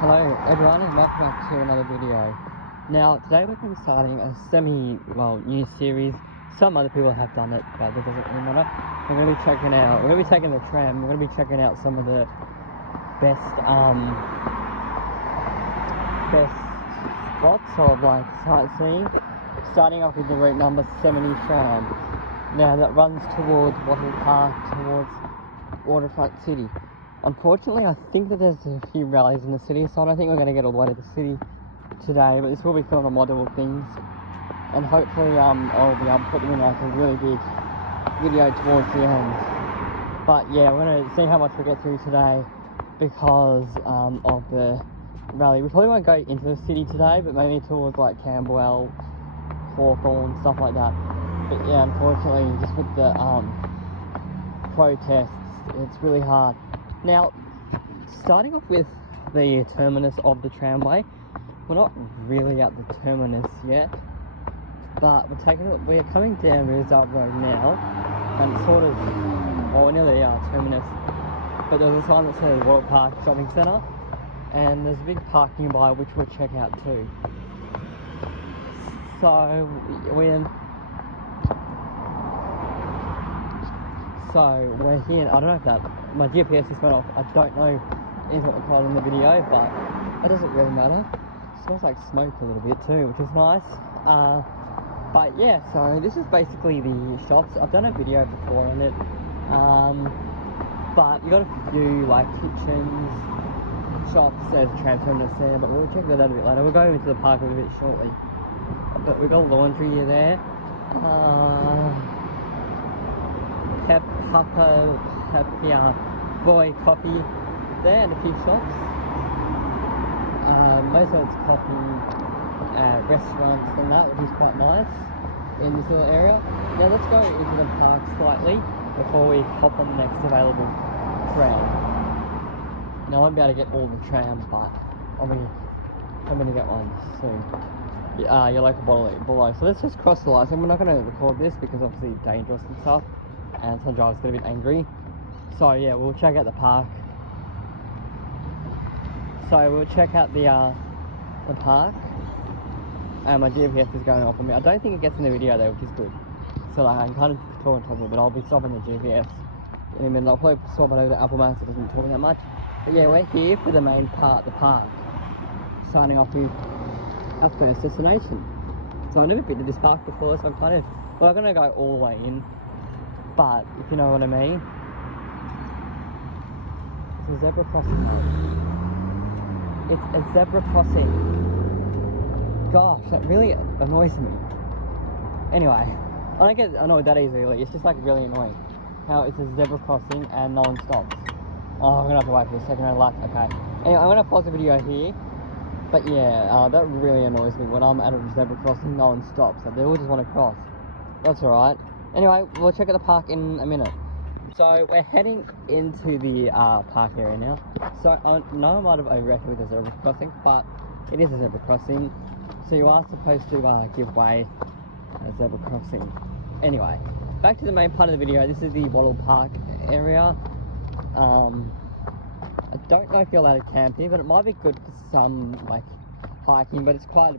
Hello everyone and welcome back to another video. Now today we're going to be starting a new series. Some other people have done it, but that doesn't really matter. We're going to be taking the tram. We're going to be checking out some of the best spots of like sightseeing. Starting off with the route number 70 tram. Now that runs towards Wattle Park, towards Waterfront City. Unfortunately, I think that there's a few rallies in the city, so I don't think we're going to get all the way to the city today, but this will be filmed on multiple things, and hopefully I'll be able to put them in like a really big video towards the end. But yeah, we're going to see how much we get through today because of the rally. We probably won't go into the city today, but maybe towards like Camberwell, Hawthorne, stuff like that. But yeah, unfortunately, just with the protests, it's really hard. Now, starting off with the terminus of the tramway, we're not really at the terminus yet, but we're coming down Reserve Road now, and it's sort of, we're near the terminus, but there's a sign that says Royal Park Shopping Centre, and there's a big parking by which we'll check out too. So we're here. I don't know if my GPS just went off. I don't know is what we're called in the video, but it doesn't really matter. It smells like smoke a little bit too, which is nice. But yeah, so this is basically the shops. I've done a video before on it, but you got a few like kitchens, shops. There's a tram terminus there, but we'll check that out a bit later. We'll go into the park a little bit shortly. But we've got laundry there. Happy Boy coffee there, and a few shops. Most of it's coffee, restaurants and that, which is quite nice in this little area. Now let's go into the park slightly before we hop on the next available tram. Now I won't be able to get all the tram, but I'm gonna get one soon. Your local below. So let's just cross the lights, and we're not going to record this because obviously it's dangerous and stuff, and some drivers get a bit angry. So yeah, we'll check out the park. So we'll check out the park, and my GPS is going off on me. I don't think it gets in the video though, which is good. So like, I can kind of talk on top of it, but I'll be stopping the GPS in a minute. I'll probably swap it over to Apple Maps. It doesn't talk that much. But yeah, we're here for the main part, the park. Signing off with our first destination. So I've never been to this park before, so I'm not going to go all the way in, but if you know what I mean. It's a zebra crossing. It's a zebra crossing. Gosh, that really annoys me. Anyway, I don't get annoyed that easily. It's just like really annoying how it's a zebra crossing and no one stops. Oh, I'm going to have to wait for a second round lap. Okay. Anyway, I'm going to pause the video here. But yeah, that really annoys me when I'm at a zebra crossing, no one stops. Like, they all just want to cross. That's alright. Anyway, we'll check out the park in a minute. So we're heading into the park area now. So I know I might have overreacted with the zebra crossing, but it is a zebra crossing. So you are supposed to give way at a zebra crossing. Anyway, back to the main part of the video. This is the Wattle Park area. I don't know if you're allowed to camp here, but it might be good for some like hiking, but it's a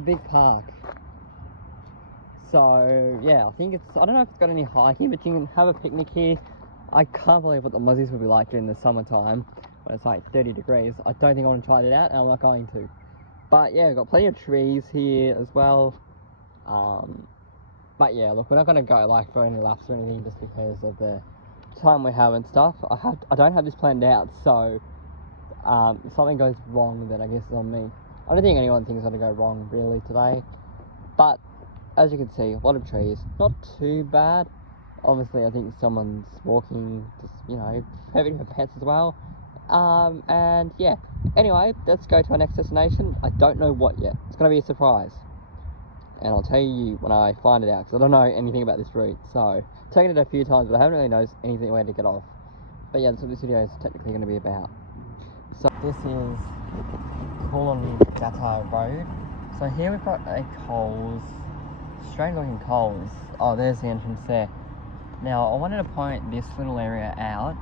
big park. So yeah, I don't know if it's got any hiking, but you can have a picnic here. I can't believe what the muzzies will be like during the summertime when it's like 30 degrees. I don't think I want to try it out, and I'm not going to. But yeah, we've got plenty of trees here as well. But yeah, look, we're not going to go like for any laps or anything just because of the time we have and stuff. I don't have this planned out, so if something goes wrong, then I guess it's on me. I don't think anyone thinks it's going to go wrong really today, but as you can see, a lot of trees, not too bad. Obviously I think someone's walking, just, you know, having her pets as well. And yeah, anyway, let's go to our next destination. I don't know what yet. It's going to be a surprise, and I'll tell you when I find it out, because I don't know anything about this route. So I've taken it a few times, but I haven't really noticed anything where to get off. But yeah, that's what this video is technically going to be about. So this is Coolangatta Road. So here we've got a Coles, strange looking Coles. Oh, there's the entrance there. Now I wanted to point this little area out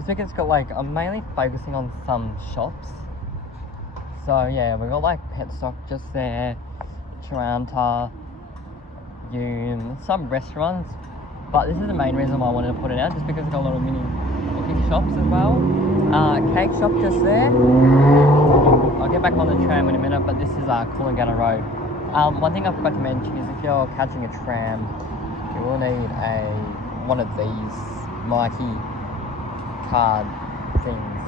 Just because it's got like, I'm mainly focusing on some shops. So yeah, we've got like pet stock just there, Taranta, some restaurants. But this is the main reason why I wanted to put it out, just because it's got a lot of mini looking shops as well. Cake shop just there. I'll get back on the tram in a minute, but this is Coolangatta Road. One thing I forgot to mention is if you're catching a tram, you will need one of these Mikey card things.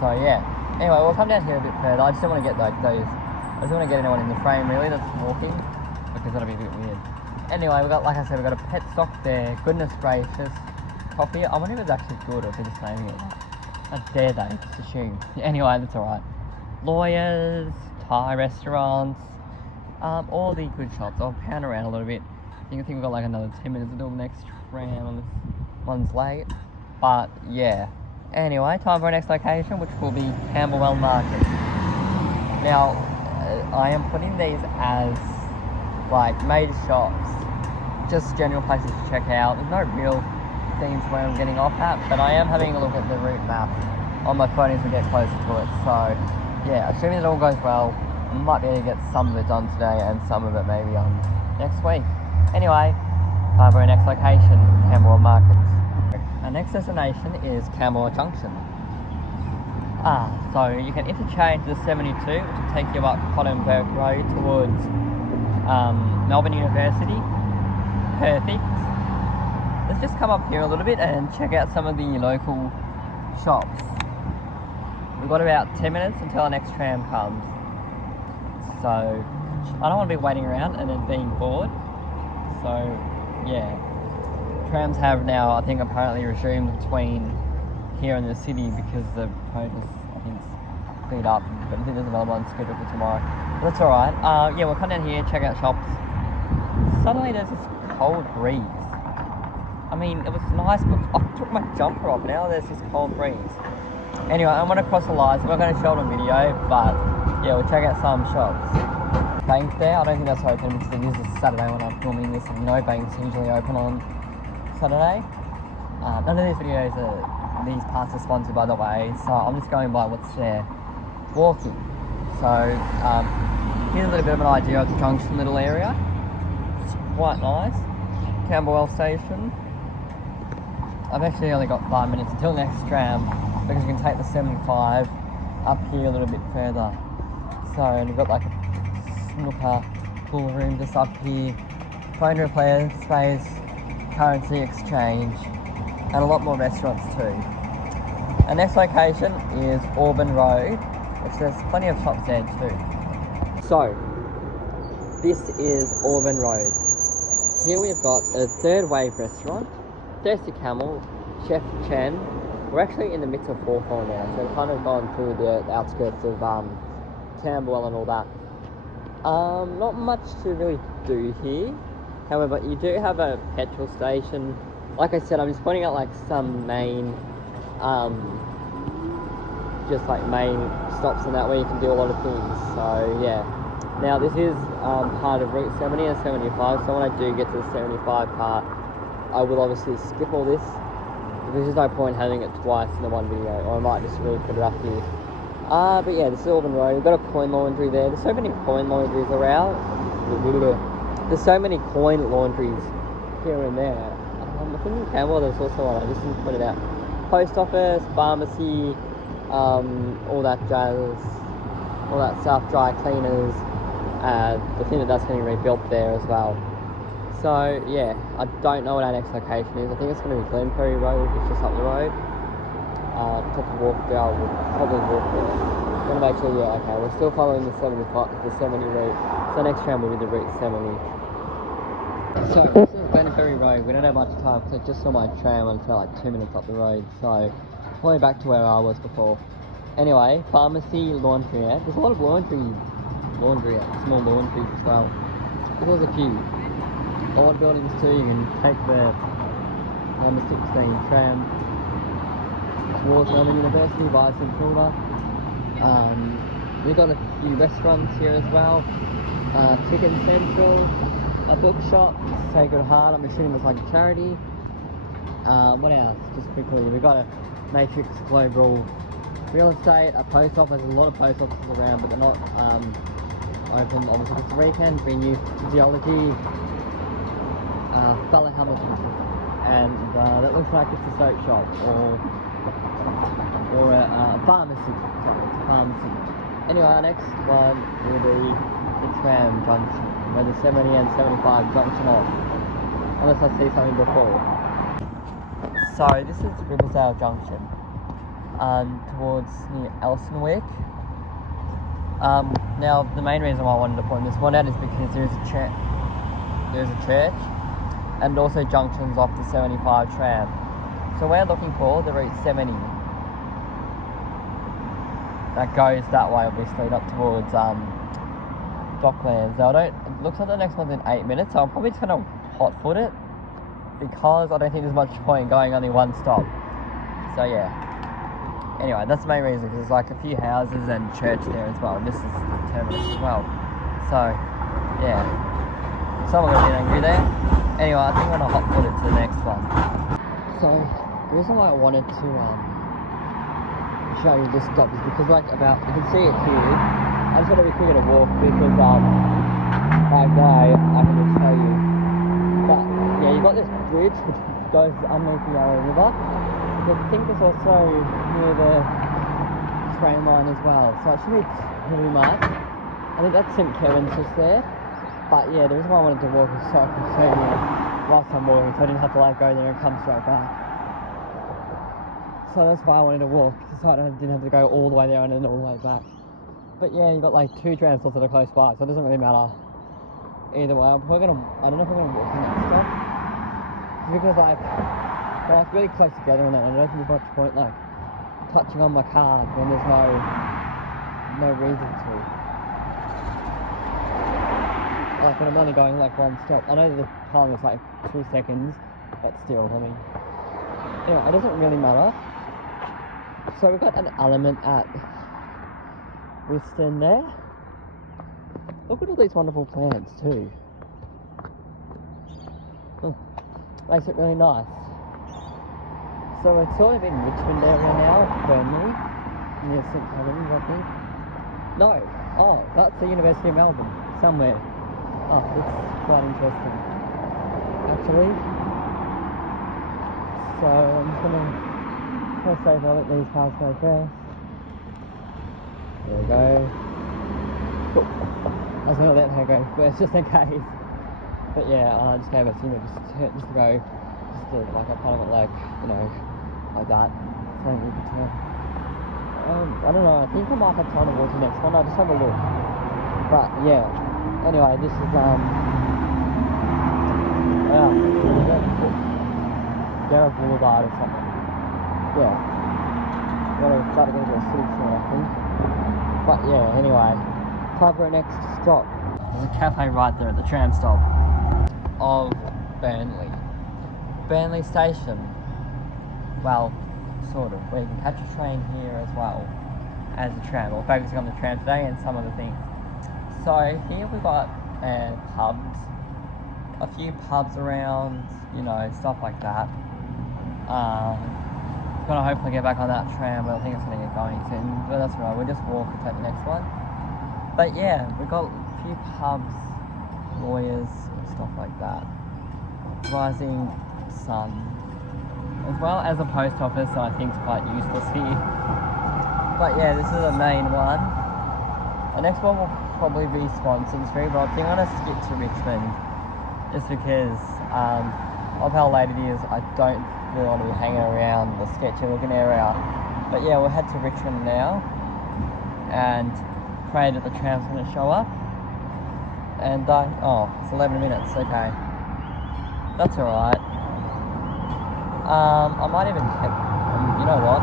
So yeah. Anyway, we'll come down here a bit further. I just don't want to get like those. I just want to get anyone in the frame really that's walking, because that'll be a bit weird. Anyway, like I said, we've got a pet stock there. Goodness gracious, coffee. I wonder if it's actually good or if they're just naming it. I dare they just assume. Anyway, that's alright. Lawyers, Thai restaurants, all the good shops. I'll pan around a little bit. I think we've got like another 10 minutes until the next tram on this one's late. But yeah. Anyway, time for our next location, which will be Camberwell Market. Now, I am putting these as like major shops, just general places to check out. There's no real themes where I'm getting off at, but I am having a look at the route map on my phone as we get closer to it. So yeah, assuming it all goes well, I might be able to get some of it done today and some of it maybe on next week. Anyway, time for our next location, Camberwell Market. Our next destination is Camberwell Junction. So you can interchange the 72, which will take you up Cottonburg Road towards Melbourne University. Perfect. Let's just come up here a little bit and check out some of the local shops. We've got about 10 minutes until our next tram comes. So I don't want to be waiting around and then being bored. So yeah. Trams have now, I think, apparently resumed between here and the city because the protest, I think, is cleared up. But I think there's another one scheduled for tomorrow. But that's alright. Yeah, we'll come down here, check out shops. Suddenly there's this cold breeze. I mean, it was nice, but I took my jumper off. Now there's this cold breeze. Anyway, I'm going to cross the lines. I'm not going to show it on video, but yeah, we'll check out some shops. Bank there, I don't think that's open because it is a Saturday when I'm filming this, and you know banks are usually open on Saturday. None of these videos these parts are sponsored, by the way, so I'm just going by what's there. Walking. So here's a little bit of an idea of the junction little area. It's quite nice. Camberwell Station. I've actually only got 5 minutes until next tram because you can take the 75 up here a little bit further. So and we've got like a snooker pool room just up here, phone repair space, currency exchange, and a lot more restaurants too. Our next location is Auburn Road, which there's plenty of shops there too. So, this is Auburn Road. Here we've got a Third Wave restaurant, Thirsty Camel, Chef Chen. We're actually in the midst of Hawthorne now, so we've kind of gone through the outskirts of Camberwell and all that. Not much to really do here. However, you do have a petrol station. Like I said, I'm just pointing out like some main, just like main stops and that where you can do a lot of things. So yeah. Now this is part of Route 70 and 75. So when I do get to the 75 part, I will obviously skip all this. Because there's no point having it twice in the one video, or I might just really put it up here. But yeah, this is Auburn Road. We've got a coin laundry there. There's so many coin laundries around. There's so many coin laundries here and there. I think in Camberwell there's also one, I just didn't put it out. Post office, pharmacy, all that jazz, all that stuff, dry cleaners. I think that's getting rebuilt there as well. So yeah, I don't know what our next location is. I think it's going to be Glenferrie Road, which is just up the road. To walk down, we'll probably walk there. Want to make sure, yeah, okay, we're still following the 70 route. So next tram will be the Route 70. So this is Glenferrie Road. We don't have much time because I just saw my tram and it's like 2 minutes up the road. So probably back to where I was before. Anyway, pharmacy, laundry. There's a lot of laundry, small laundries as well. There's a few. A lot of buildings too. You can take the number 16 tram towards Melbourne University via St Kilda. We've got a few restaurants here as well. Chicken Central, a bookshop, Say Good Heart, I'm assuming it's like a charity. What else? Just quickly, we've got a Matrix Global Real Estate, a post office. There's a lot of post offices around, but they're not open. Obviously, it's the weekend. Being used physiology, Bella Hamilton, and that looks like it's a soap shop or a pharmacy. Sorry, it's a pharmacy. Anyway, our next one will be the tram junction, where the 70 and 75 junction off, unless I see something before. So this is Riversdale Junction, towards near Elsonwick. Now the main reason why I wanted to point this one out is because there's a church, and also junctions off the 75 tram. So we're looking for the route 70. That goes that way, obviously, up towards Docklands. Now it looks like the next one's in 8 minutes, so I'm probably just gonna hot foot it, because I don't think there's much point going only one stop. So yeah. Anyway, that's the main reason, because there's like a few houses and church there as well. This is the terminus as well. So yeah. Someone gonna get angry there. Anyway, I think I'm gonna hot foot it to the next one. So the reason why I wanted to show you this stop is because you can see it here. I just want to be quicker to walk because like I can just show you. But yeah, you've got this bridge which goes underneath the Yarra River. I think there's also near the train line as well. So it shouldn't be too much. I think that's St Kevin's just there. But yeah, the reason why I wanted to walk is so I can show you whilst I'm walking, so I didn't have to like go there and come straight back. So that's why I wanted to walk, so I didn't have to go all the way there and then all the way back. But yeah, you've got like 2 tram stops that are close by, so it doesn't really matter either way. I don't know if I'm gonna walk in that stop, because they're like really close together, and I don't think there's much point like touching on my card when there's no reason to. Like when I'm only going like one stop. I know the time is like 2 seconds, but still, I mean, anyway, it doesn't really matter. So we've got an element at Whiston there. Look at all these wonderful plants too. Makes it really nice. So we're sort of in Richmond area now, Burnley, near St Helens, I think. No, oh, that's the University of Melbourne, somewhere. Oh, that's quite interesting, actually. So I'm just gonna press over, I'll let these cars go first. There we go. Cool. I was gonna let her go first, just in case. But yeah, I just gave her a signal just to go, just to, like I kind of got like, like that, so we could turn. I don't know, I think I might have time to walk to the next one, I'll just have a look. But yeah, anyway, this is, Garrett Boulevard or something. Yeah. Gotta start to get a bit of sleep soon, I think. But yeah, anyway, time for our next stop. There's a cafe right there at the tram stop of Burnley Station. Well, sort of, where you can catch a train here as well as a tram. We're focusing on the tram today and some of the things. So here we've got pubs, a few pubs around, stuff like that. Gonna hopefully get back on that tram, but I think it's gonna get going soon. But that's right, we'll just walk and take the next one. But yeah, we've got a few pubs, lawyers, stuff like that. Rising Sun, as well as a post office, so I think it's quite useless here. But yeah, this is the main one. The next one will probably be Swanston Street, but I think I'm gonna skip to Richmond, just because of how late it is. I don't really want to be hanging around the sketchy looking area. But yeah, we'll head to Richmond now and pray that the tram's going to show up. And oh, it's 11 minutes, okay, that's alright. I might even, you know what,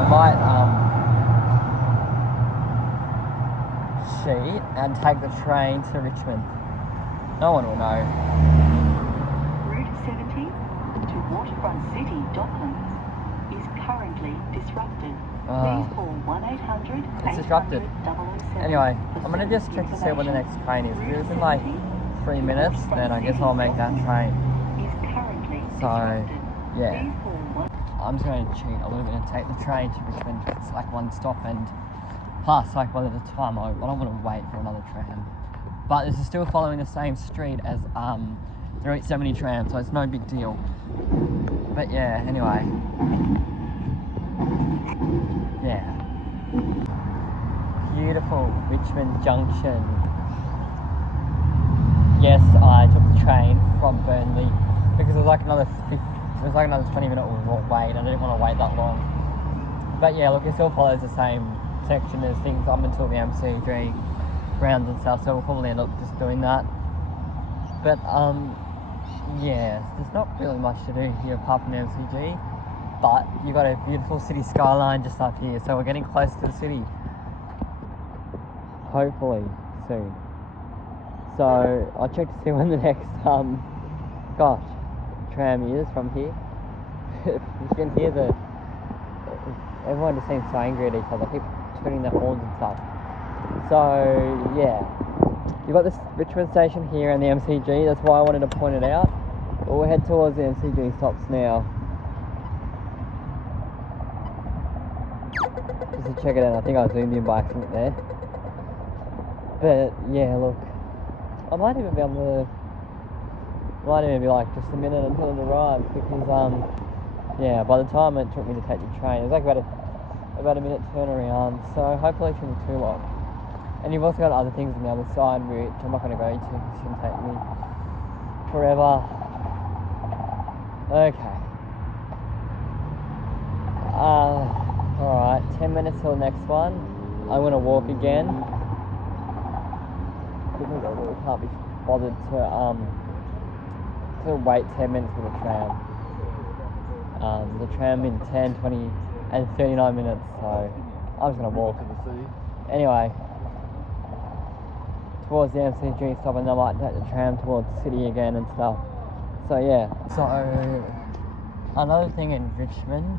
I might cheat and take the train to Richmond. No one will know. Route 70 to Waterfront City, Docklands is currently disrupted. Please call 1-800 It's disrupted. Anyway, I'm gonna just check to see when the next train is. If it's in like 3 minutes, then I guess I'll make that train. So yeah, Please call one. I'm just going to cheat a little bit and take the train to Richmond. It's like one stop, and plus, like, by the time I don't want to wait for another tram. But this is still following the same street as the Route 70 tram, so it's no big deal. But yeah, anyway. Yeah. Beautiful Richmond Junction. Yes, I took the train from Burnley because it was like another 20-minute wait, and I didn't want to wait that long. But yeah, look, it still follows the same section as things up until the MCG grounds and stuff, so we'll probably end up just doing that. But yeah, there's not really much to do here apart from the MCG, but you got a beautiful city skyline just up here, so we're getting close to the city. Hopefully soon. So I'll check to see when the next tram is from here. You can hear everyone just seems so angry at each other. Keep tooting their horns and stuff. So yeah, you've got this Richmond station here and the MCG. That's why I wanted to point it out. But we'll head towards the MCG stops now. Just to check it out. I think I zoomed in by accident there. But yeah, look, I might even be like just a minute until it arrives, because yeah, by the time it took me to take the train, it was like about a minute turnaround, so hopefully it shouldn't be too long. And you've also got other things on the other side, which I'm not going to go into because it shouldn't take me forever. Okay. Alright, 10 minutes till the next one. I'm going to walk again, because I really can't be bothered to wait 10 minutes for the tram. The tram in 10, 20 and 39 minutes, so I'm just going to walk. Anyway, towards the MCG stop, and then I might take the tram towards the city again and stuff. So yeah. So another thing in Richmond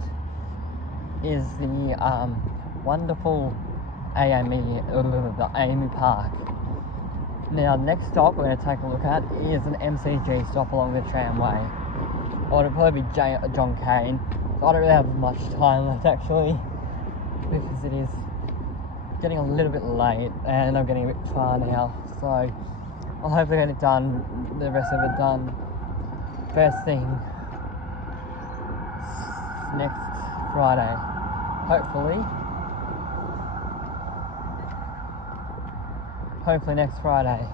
is the wonderful AAMI Park. Now, the next stop we're going to take a look at is an MCG stop along the tramway. Or it'll probably be John Cain. So I don't really have much time left actually, because it is getting a little bit late and I'm getting a bit far now. So I'll hopefully get it done, the rest of it done, first thing next Friday. Hopefully next Friday.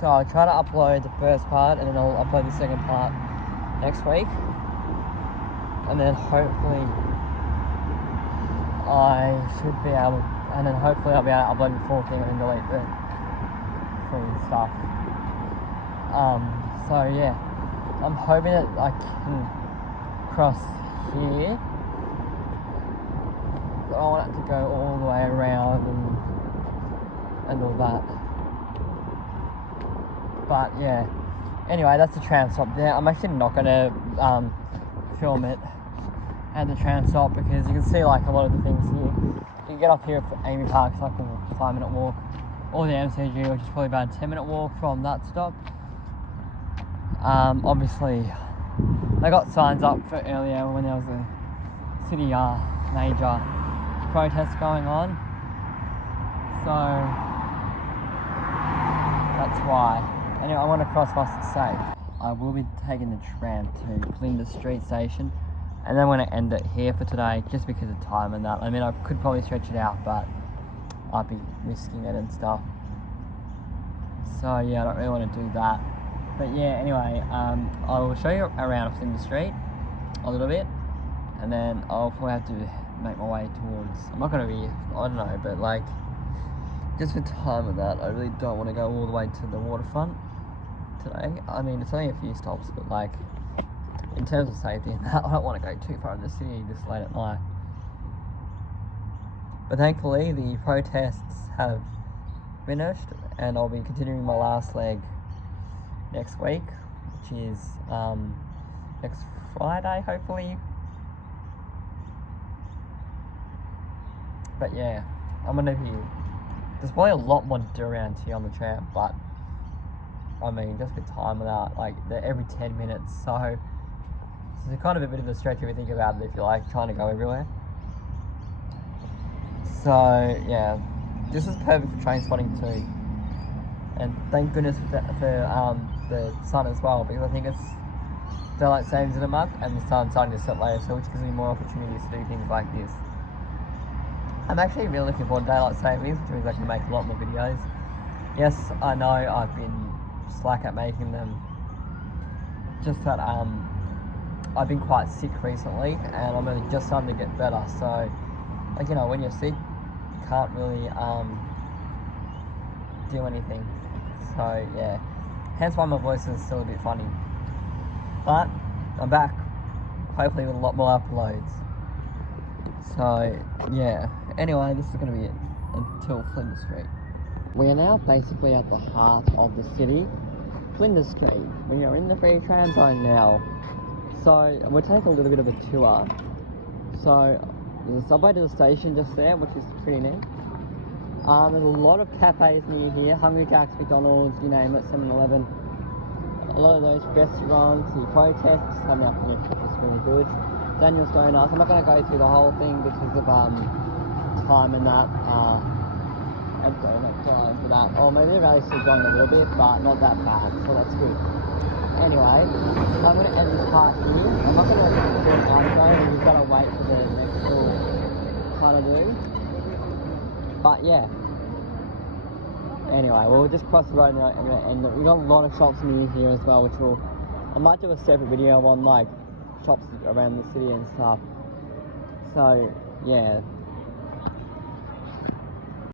So I'll try to upload the first part, and then I'll upload the second part next week, and then hopefully I'll be able to upload the full thing and then delete the free stuff. So yeah, I'm hoping that I can cross here. I don't want it to go all the way around and all that. But yeah, anyway, that's the tram stop there. I'm actually not going to film it at the tram stop, because you can see like a lot of the things here. You can get up here at Amy Park, it's like a 5-minute walk, or the MCG, which is probably about a 10-minute walk from that stop. Obviously, they got signs up for earlier when there was a city major protest going on, so that's why. Anyway, I want to cross whilst it's safe. I will be taking the tram to Flinders Street Station, and then I'm going to end it here for today, just because of time and that. I mean, I could probably stretch it out, but I'd be risking it and stuff. So yeah, I don't really want to do that. But yeah, anyway, I will show you around Flinders Street a little bit, and then I'll probably have to make my way towards, I'm not going to be, I don't know, but like, just for time and that, I really don't want to go all the way to the waterfront today. I mean, it's only a few stops, but like, in terms of safety and that, I don't want to go too far in the city this late at night. But thankfully, the protests have finished, and I'll be continuing my last leg next week, which is next Friday, hopefully. But yeah, I'm gonna be, there's probably a lot more to do around here on the tram, but I mean, just for time without, like, they're every 10 minutes, so So it's kind of a bit of a stretch if you think about it, if you're like trying to go everywhere. So yeah, this is perfect for train spotting too. And thank goodness for the sun as well, because I think it's daylight savings in a month and the sun's starting to set later, so which gives me more opportunities to do things like this. I'm actually really looking forward to daylight savings, which means I can make a lot more videos. Yes, I know I've been slack at making them. Just that I've been quite sick recently, and I'm only just starting to get better. So, like, you know, when you're sick, you can't really do anything. So yeah, hence why my voice is still a bit funny. But I'm back, hopefully with a lot more uploads. So yeah, anyway, this is going to be it until Flinders Street. We are now basically at the heart of the city, Flinders Street. We are in the free tram zone now. So we'll take a little bit of a tour. So there's a subway to the station just there, which is pretty neat. There's a lot of cafes near here, Hungry Jack's, McDonald's, you name it, 7-Eleven. A lot of those restaurants, the protests, coming up from which is really good. Daniel's Donuts. I'm not going to go through the whole thing because of time and that. And donut time for that. Or maybe they've actually gone a little bit, but not that bad, so that's good. Anyway, I'm going to end this part here. I'm not going to let it go too time zone, we've got to wait for the next little kind of do. But yeah. Anyway, we'll just cross the road now and we've got a lot of shops near here as well, which I might do a separate video on like shops around the city and stuff. So yeah,